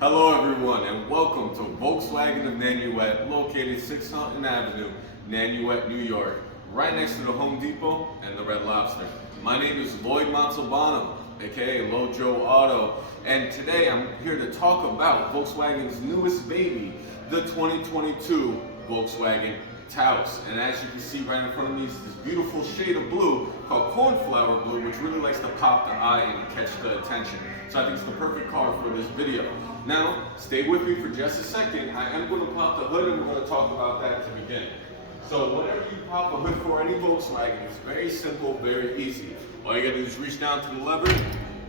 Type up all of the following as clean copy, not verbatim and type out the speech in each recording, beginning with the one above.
Hello everyone and welcome to Volkswagen of Nanuet, located 600 Avenue, Nanuet, New York, right next to the Home Depot and the Red Lobster. My name is Lloyd Montalbano, aka Lojo Auto, and today I'm here to talk about Volkswagen's newest baby, the 2022 Volkswagen TAOS. And as you can see right in front of me is this beautiful shade of blue called Cornflour blue, which really likes to pop the eye and catch the attention. So I think it's the perfect car for this video. Now, stay with me for just a second. I am going to pop the hood and we're going to talk about that to begin. So whenever you pop a hood for any Volkswagen, it's very simple, very easy. All you got to do is reach down to the lever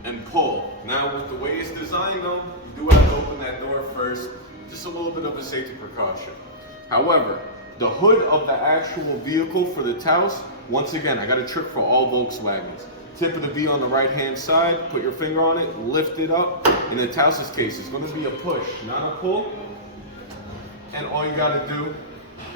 and pull. Now with the way it's designed though, you do have to open that door first, just a little bit of a safety precaution. However, the hood of the actual vehicle for the TAOS, once again, I got a trick for all Volkswagens. Tip of the V on the right hand side, put your finger on it, lift it up. In the TAOS's case, it's going to be a push, not a pull. And all you got to do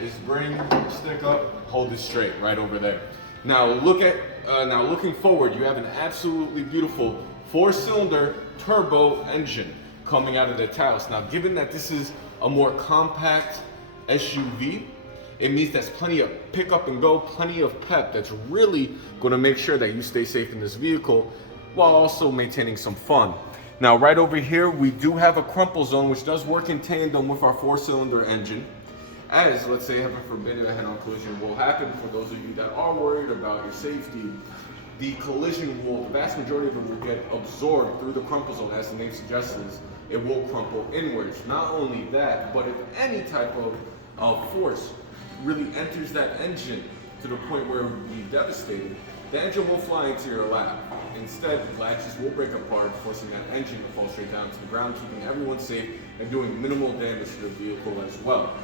is bring your stick up, hold it straight right over there. Now looking forward, you have an absolutely beautiful 4-cylinder turbo engine coming out of the TAOS. Now, given that this is a more compact SUV, it means there's plenty of pick up and go, plenty of pep that's really going to make sure that you stay safe in this vehicle while also maintaining some fun. Now, right over here, we do have a crumple zone, which does work in tandem with our 4-cylinder engine. As, let's say, heaven forbid, a head-on collision will happen, for those of you that are worried about your safety, the collision will, the vast majority of it will get absorbed through the crumple zone. As the name suggests, it will crumple inwards. Not only that, but if any type of force really enters that engine to the point where it will be devastated, the engine will fly into your lap. Instead, latches will break apart, forcing that engine to fall straight down to the ground, keeping everyone safe and doing minimal damage to the vehicle as well.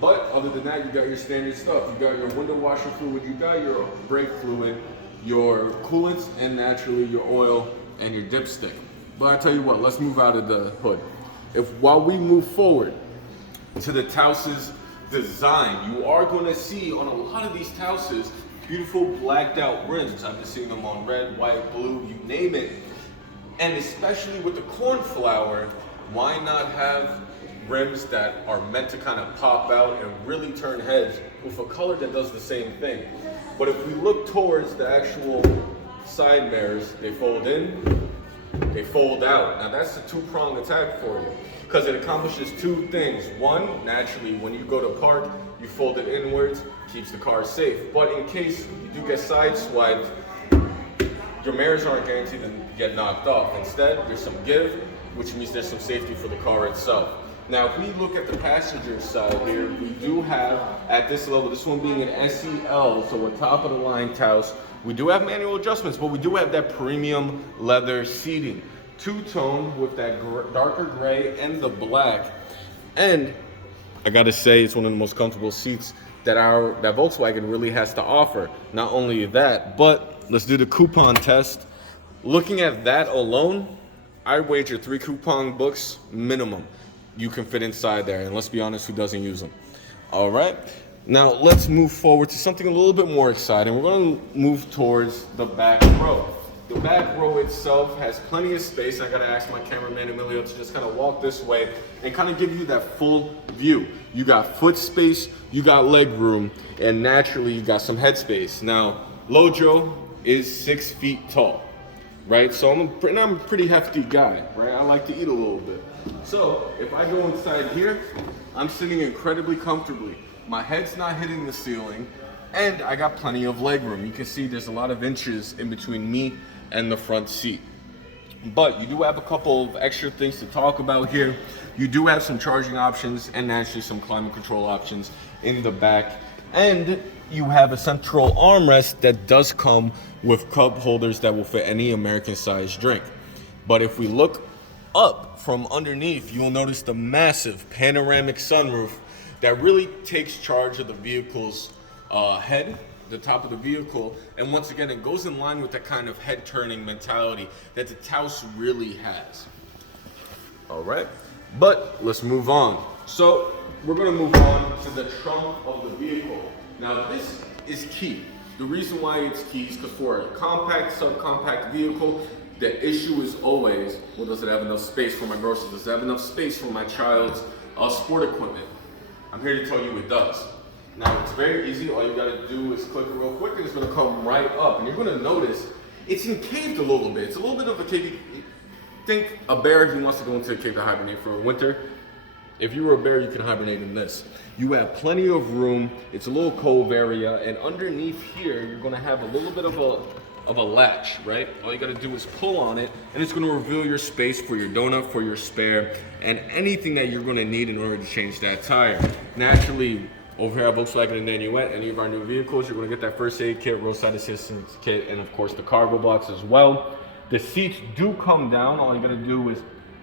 But other than that, you got your standard stuff. You got your window washer fluid, you got your brake fluid, your coolants, and naturally your oil and your dipstick. But I tell you what, let's move out of the hood. While we move forward to the TAOS's design, you are going to see on a lot of these TAOS's beautiful blacked out rims. I've been seeing them on red, white, blue, you name it. And especially with the Cornflour, why not have rims that are meant to kind of pop out and really turn heads with a color that does the same thing? But if we look towards the actual side mirrors, they fold in, they fold out. Now that's a two-pronged attack for you, because it accomplishes two things. One, naturally, when you go to park, you fold it inwards, keeps the car safe. But in case you do get sideswiped, your mirrors aren't guaranteed to get knocked off. Instead, there's some give, which means there's some safety for the car itself. Now, if we look at the passenger side here, we do have, at this level, this one being an SEL, so a top-of-the-line TAOS, we do have manual adjustments, but we do have that premium leather seating. Two-tone with that darker gray and the black. And I gotta say, it's one of the most comfortable seats that Volkswagen really has to offer. Not only that, but let's do the coupon test. Looking at that alone, I wager 3 coupon books minimum you can fit inside there. And let's be honest, who doesn't use them? All right. Now let's move forward to something a little bit more exciting. We're going to move towards the back row. The back row itself has plenty of space. I gotta ask my cameraman Emilio to just kind of walk this way and kind of give you that full view. You got foot space, you got leg room, and naturally you got some head space. Now, Lojo is 6 feet tall, right? So I'm a pretty hefty guy, right? I like to eat a little bit. So if I go inside here, I'm sitting incredibly comfortably. My head's not hitting the ceiling, and I got plenty of leg room. You can see there's a lot of inches in between me and the front seat. But you do have a couple of extra things to talk about here. You do have some charging options and naturally some climate control options in the back. And you have a central armrest that does come with cup holders that will fit any American-sized drink. But if we look up from underneath, you'll notice the massive panoramic sunroof that really takes charge of the vehicle's head, the top of the vehicle, and once again, it goes in line with the kind of head-turning mentality that the TAOS really has. All right, but let's move on. So we're gonna move on to the trunk of the vehicle. Now this is key. The reason why it's key is because for a compact, subcompact vehicle, The issue is always, well, does it have enough space for my groceries? Does it have enough space for my child's sport equipment? I'm here to tell you it does. Now, it's very easy. All you gotta do is click it real quick and it's gonna come right up. And you're gonna notice it's encaved a little bit. It's a little bit of a cave. Think a bear who wants to go into a cave to hibernate for winter. If you were a bear, you can hibernate in this. You have plenty of room. It's a little cove area, and underneath here, you're gonna have a little bit of a latch, right? All you gotta do is pull on it, and it's gonna reveal your space for your donut, for your spare, and anything that you're gonna need in order to change that tire. Naturally, over here at Volkswagen of Nanuet, any of our new vehicles, you're gonna get that first aid kit, roadside assistance kit, and of course the cargo box as well. The seats do come down. All you gotta do is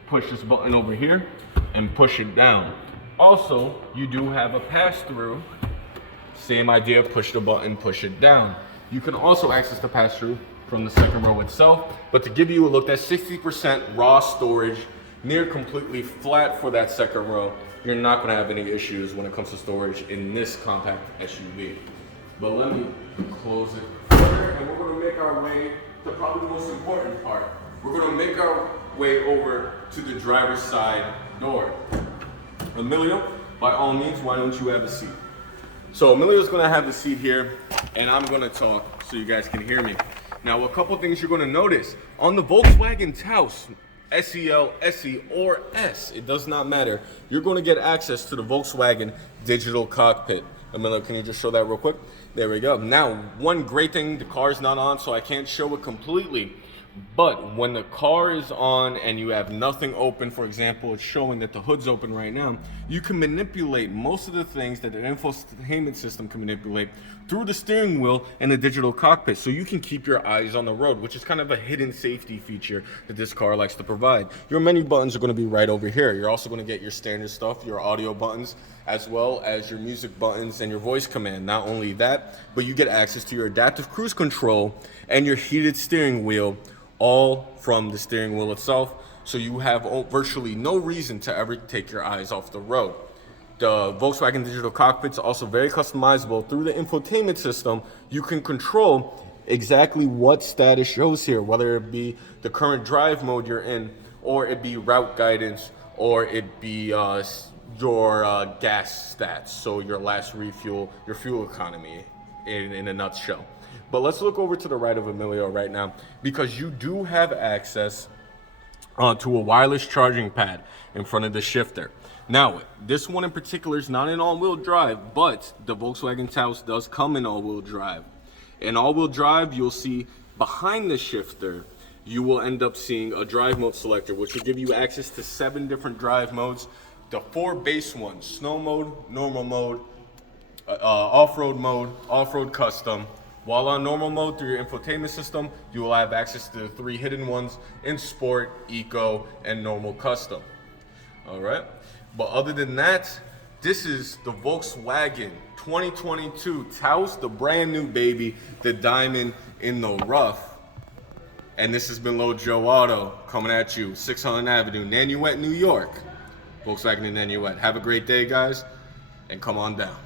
push this button over here and push it down. Also, you do have a pass-through. Same idea, push the button, push it down. You can also access the pass-through from the second row itself, but to give you a look, that's 60% raw storage, near completely flat for that second row. You're not gonna have any issues when it comes to storage in this compact SUV. But let me close it further, and we're gonna make our way to probably the most important part. We're gonna make our way over to the driver's side door. Emilio, by all means, why don't you have a seat? So Emilio's gonna have the seat here, and I'm gonna talk so you guys can hear me. Now, a couple things you're gonna notice. On the Volkswagen TAOS, SEL, SE, or S, it does not matter. You're gonna get access to the Volkswagen digital cockpit. Emilio, can you just show that real quick? There we go. Now, one great thing, the car's not on, so I can't show it completely. But when the car is on and you have nothing open, for example, it's showing that the hood's open right now, you can manipulate most of the things that the infotainment system can manipulate through the steering wheel and the digital cockpit. So you can keep your eyes on the road, which is kind of a hidden safety feature that this car likes to provide. Your menu buttons are going to be right over here. You're also going to get your standard stuff, your audio buttons, as well as your music buttons and your voice command. Not only that, but you get access to your adaptive cruise control and your heated steering wheel, all from the steering wheel itself, so you have virtually no reason to ever take your eyes off the road. The Volkswagen digital cockpit's also very customizable. Through the infotainment system, you can control exactly what status shows here, whether it be the current drive mode you're in, or it be route guidance, or it be your gas stats, so your last refuel, your fuel economy in a nutshell. But let's look over to the right of Emilio right now, because you do have access to a wireless charging pad in front of the shifter. Now, this one in particular is not in all-wheel drive, but the Volkswagen TAOS does come in all-wheel drive. In all-wheel drive, you'll see behind the shifter, you will end up seeing a drive mode selector, which will give you access to 7 different drive modes. The 4 base ones: snow mode, normal mode, off-road mode, off-road custom. While on normal mode through your infotainment system, you will have access to the 3 hidden ones in sport, eco, and normal custom. All right. But other than that, this is the Volkswagen 2022 TAOS, the brand new baby, the diamond in the rough. And this has been Lojo Auto coming at you, 600 Avenue, Nanuet, New York. Volkswagen in Nanuet. Have a great day, guys, and come on down.